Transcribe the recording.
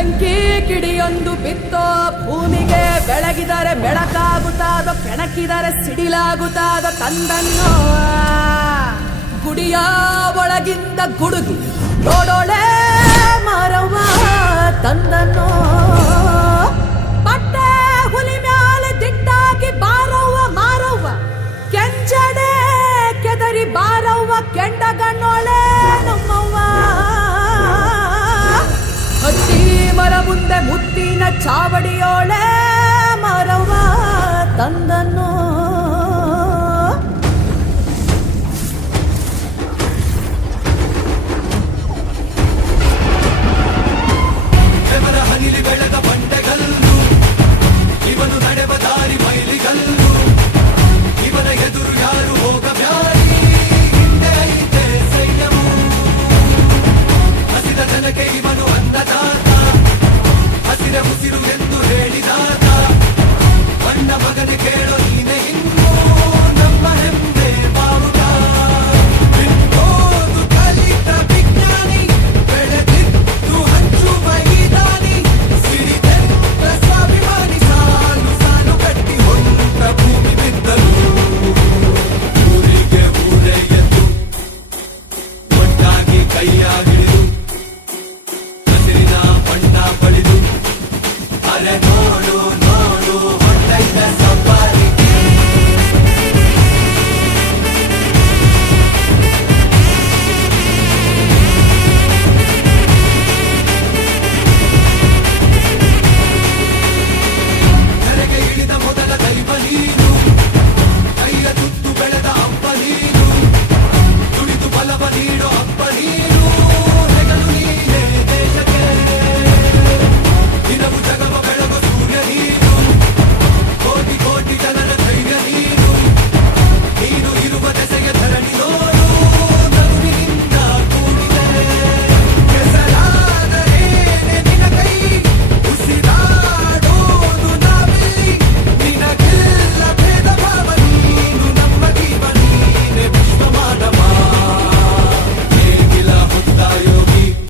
ಬೆಂಕಿ ಕಿಡಿಯೊಂದು ಬಿತ್ತೋ ಭೂಮಿಗೆ ಬೆಳಗಿದರೆ ಬೆಳಕಾಗುತ್ತಾದೋ, ಕೆಣಕಿದರೆ ಸಿಡಿಲಾಗುತ್ತಾದೋ, ತಂದನ್ನು ಗುಡಿಯ ಒಳಗಿಂದ ಗುಡುಗಿ, ನೋಡೋಳೆ ಮಾರವ್ವ, ತಂದನ್ನು ಬಟ್ಟೆ ಹುಲಿ ಮ್ಯಾಲೆ ದಿಟ್ಟಾಗಿ ಬಾರವ್ವ, ಮಾರವ್ವ ಕೆಂಚಡೆ ಕೆದರಿ ಬಾರವ್ವ, ಕೆಂಡಗಣ್ಣೋಳೆ ನಮ್ಮವ್ವ சாவடியோட மரவா தந்தனோ. quiero